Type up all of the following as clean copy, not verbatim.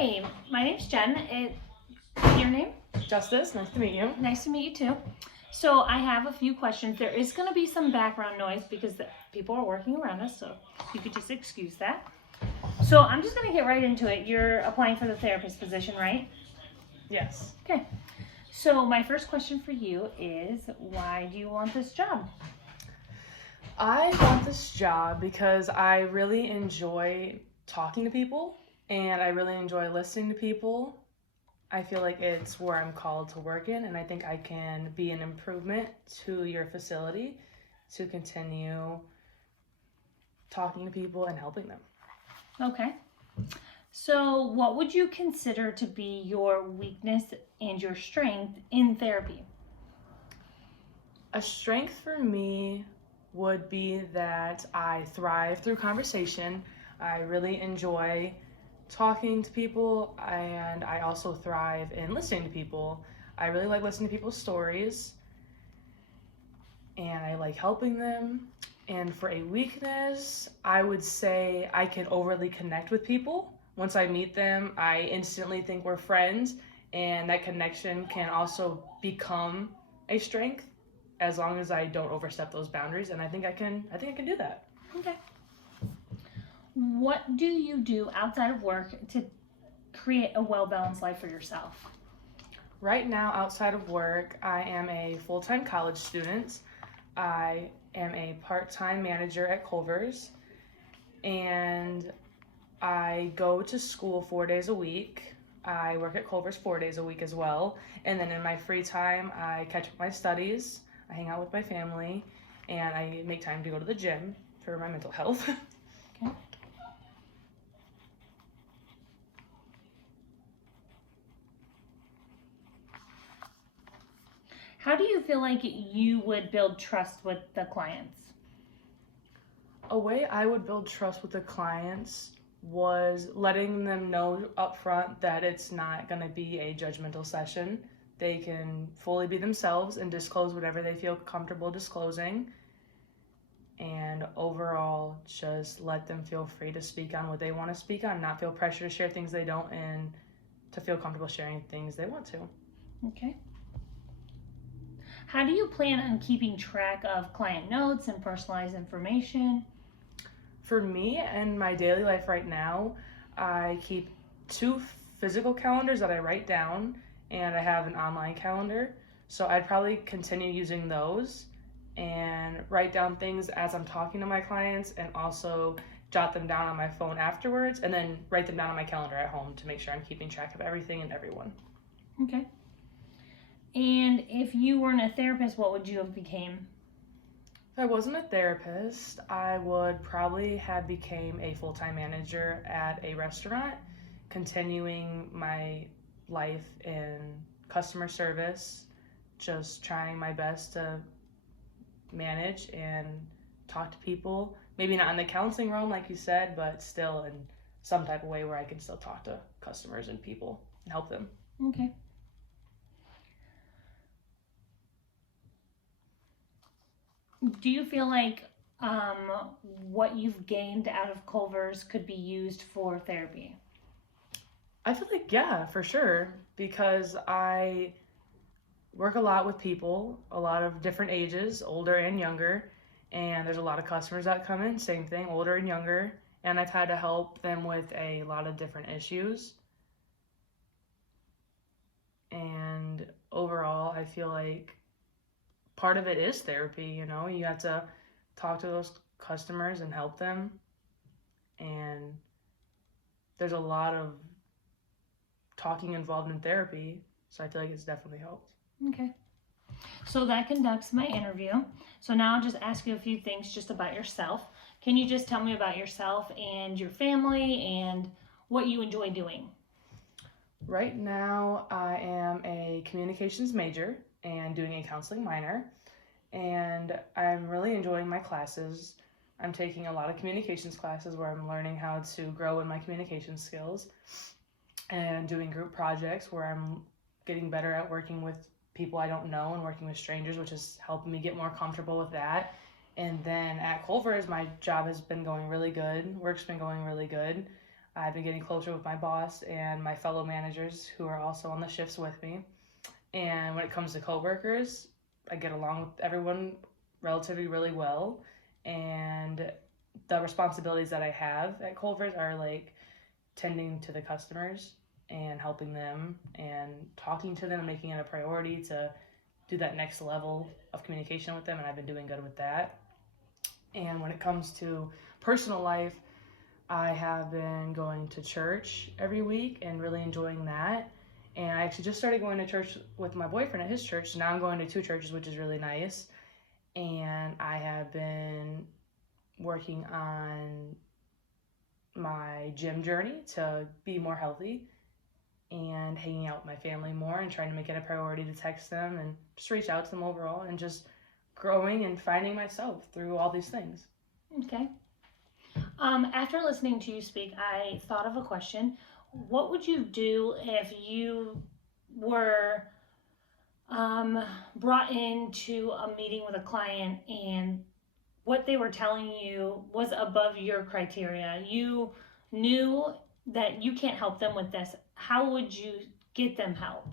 Hi, my name's Jen. Your name? Justice, nice to meet you. Nice to meet you too. So I have a few questions. There is going to be some background noise because people are working around us, so you could just excuse that. So I'm just going to get right into it. You're applying for the therapist position, right? Yes. Okay. So my first question for you is, why do you want this job? I want this job because I really enjoy talking to people and I really enjoy listening to people. I feel like it's where I'm called to work in, and I think I can be an improvement to your facility to continue talking to people and helping them. Okay. So what would you consider to be your weakness and your strength in therapy? A strength for me would be that I thrive through conversation. I really enjoy talking to people, and I also thrive in listening to people. I really like listening to people's stories, and I like helping them. And for a weakness, I would say I can overly connect with people. Once I meet them, I instantly think we're friends, and that connection can also become a strength as long as I don't overstep those boundaries. And I think I can do that. Okay. What do you do outside of work to create a well-balanced life for yourself? Right now, outside of work, I am a full-time college student. I am a part-time manager at Culver's, and I go to school 4 days a week. I work at Culver's 4 days a week as well. And then in my free time, I catch up my studies, I hang out with my family, and I make time to go to the gym for my mental health. Okay. How do you feel like you would build trust with the clients? A way I would build trust with the clients was letting them know up front that it's not going to be a judgmental session. They can fully be themselves and disclose whatever they feel comfortable disclosing. And overall, just let them feel free to speak on what they want to speak on, not feel pressure to share things they don't, and to feel comfortable sharing things they want to. Okay. How do you plan on keeping track of client notes and personalized information? For me and my daily life right now, I keep two physical calendars that I write down, and I have an online calendar. So I'd probably continue using those and write down things as I'm talking to my clients, and also jot them down on my phone afterwards, and then write them down on my calendar at home to make sure I'm keeping track of everything and everyone. Okay. And if you weren't a therapist, what would you have became? If I wasn't a therapist, I would probably have became a full-time manager at a restaurant, continuing my life in customer service, just trying my best to manage and talk to people. Maybe not in the counseling realm, like you said, but still in some type of way where I can still talk to customers and people and help them. Okay. Do you feel like what you've gained out of Culver's could be used for therapy? I feel like, yeah, for sure, because I work a lot with people, a lot of different ages, older and younger, and there's a lot of customers that come in, same thing, older and younger, and I've had to help them with a lot of different issues. And overall, I feel like part of it is therapy, you have to talk to those customers and help them, and there's a lot of talking involved in therapy, so I feel like it's definitely helped. Okay. So that conducts my interview. So now I'll just ask you a few things just about yourself. Can you just tell me about yourself and your family and what you enjoy doing? Right now, I am a communications major and doing a counseling minor, and I'm really enjoying my classes. I'm taking a lot of communications classes where I'm learning how to grow in my communication skills, and doing group projects where I'm getting better at working with people I don't know and working with strangers, which is helping me get more comfortable with that. And then at Culver's, my job has been going really good. Work's been going really good. I've been getting closer with my boss and my fellow managers who are also on the shifts with me. And when it comes to coworkers, I get along with everyone relatively really well. And the responsibilities that I have at Culver's are like tending to the customers and helping them and talking to them and making it a priority to do that next level of communication with them, and I've been doing good with that. And when it comes to personal life, I have been going to church every week and really enjoying that. And I actually just started going to church with my boyfriend at his church. So now I'm going to 2 churches, which is really nice. And I have been working on my gym journey to be more healthy and hanging out with my family more and trying to make it a priority to text them and just reach out to them overall and just growing and finding myself through all these things. Okay. After listening to you speak, I thought of a question. What would you do if you were brought into a meeting with a client and what they were telling you was above your criteria? You knew that you can't help them with this. How would you get them help?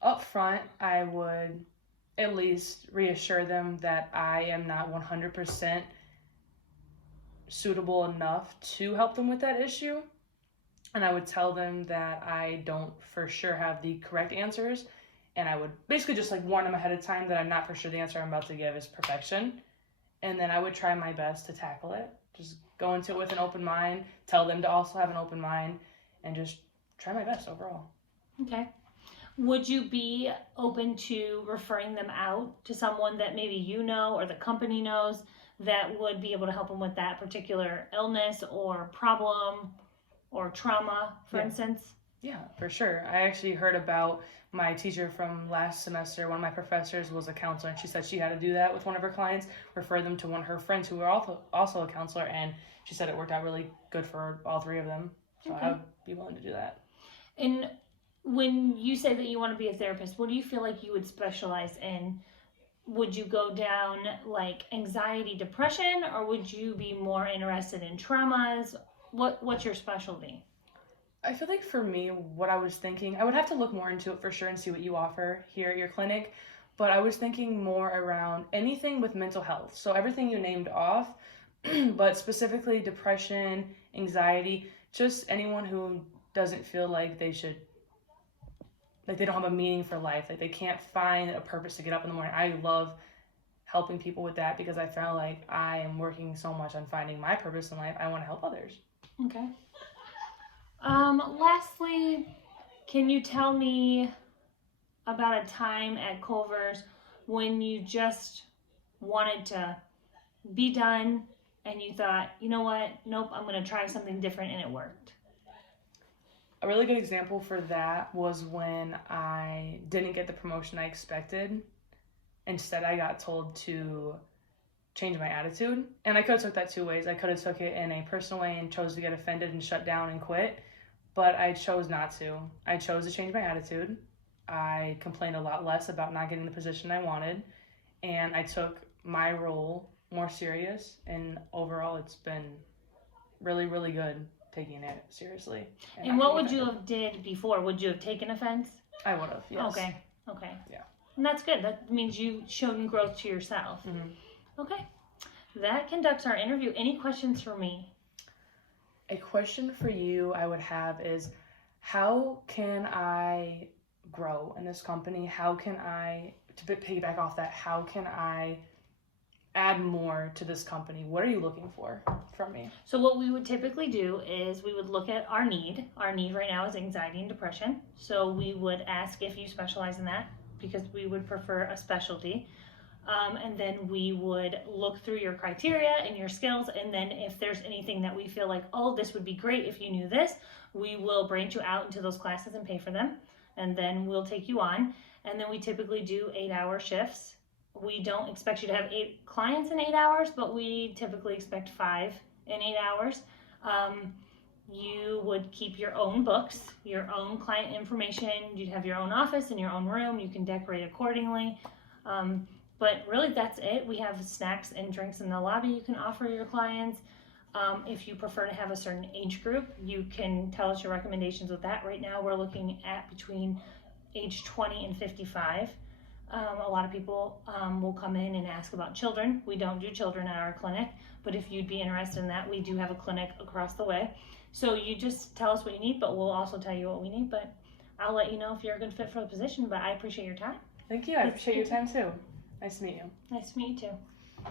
Up front, I would at least reassure them that I am not 100% suitable enough to help them with that issue. And I would tell them that I don't for sure have the correct answers. And I would basically just like warn them ahead of time that I'm not for sure the answer I'm about to give is perfection. And then I would try my best to tackle it. Just go into it with an open mind, tell them to also have an open mind, and just try my best overall. Okay. Would you be open to referring them out to someone that maybe you know or the company knows that would be able to help them with that particular illness or problem or trauma, for instance? Yeah, for sure. I actually heard about my teacher from last semester. One of my professors was a counselor, and she said she had to do that with one of her clients, refer them to one of her friends who were also a counselor, and she said it worked out really good for all 3 of them. So Okay. I would be willing to do that. And when you say that you want to be a therapist, what do you feel like you would specialize in? Would you go down like anxiety, depression, or would you be more interested in traumas? What's your specialty? I feel like for me, what I was thinking, I would have to look more into it for sure and see what you offer here at your clinic. But I was thinking more around anything with mental health. So everything you named off, but specifically depression, anxiety, just anyone who doesn't feel like they should, like they don't have a meaning for life, like they can't find a purpose to get up in the morning. I love helping people with that because I feel like I am working so much on finding my purpose in life. I want to help others. Okay. Lastly, can you tell me about a time at Culver's when you just wanted to be done and you thought, you know what, nope, I'm going to try something different, and it worked? A really good example for that was when I didn't get the promotion I expected. Instead, I got told to change my attitude. And I could have took that 2 ways. I could have took it in a personal way and chose to get offended and shut down and quit. But I chose not to. I chose to change my attitude. I complained a lot less about not getting the position I wanted. And I took my role more serious. And overall, it's been really, really good taking it seriously. And what would you have did before? Would you have taken offense? I would have, yes. Okay. Yeah. And that's good. That means you've shown growth to yourself. Mm-hmm. Okay. That conducts our interview. Any questions for me? A question for you I would have is, how can I grow in this company? How can I, to piggyback off that, how can I add more to this company? What are you looking for from me? So what we would typically do is we would look at our need. Our need right now is anxiety and depression. So we would ask if you specialize in that, because we would prefer a specialty. And then we would look through your criteria and your skills. And then if there's anything that we feel like, oh, this would be great if you knew this, we will branch you out into those classes and pay for them. And then we'll take you on. And then we typically do 8-hour shifts. We don't expect you to have 8 clients in 8 hours, but we typically expect 5 in 8 hours. You would keep your own books, your own client information. You'd have your own office and your own room. You can decorate accordingly. But really, that's it. We have snacks and drinks in the lobby you can offer your clients. If you prefer to have a certain age group, you can tell us your recommendations with that. Right now, we're looking at between age 20 and 55. A lot of people will come in and ask about children. We don't do children at our clinic, but if you'd be interested in that, we do have a clinic across the way. So you just tell us what you need, but we'll also tell you what we need. But I'll let you know if you're a good fit for the position, but I appreciate your time. Thank you. I appreciate your time too. Nice to meet you. Nice to meet you too.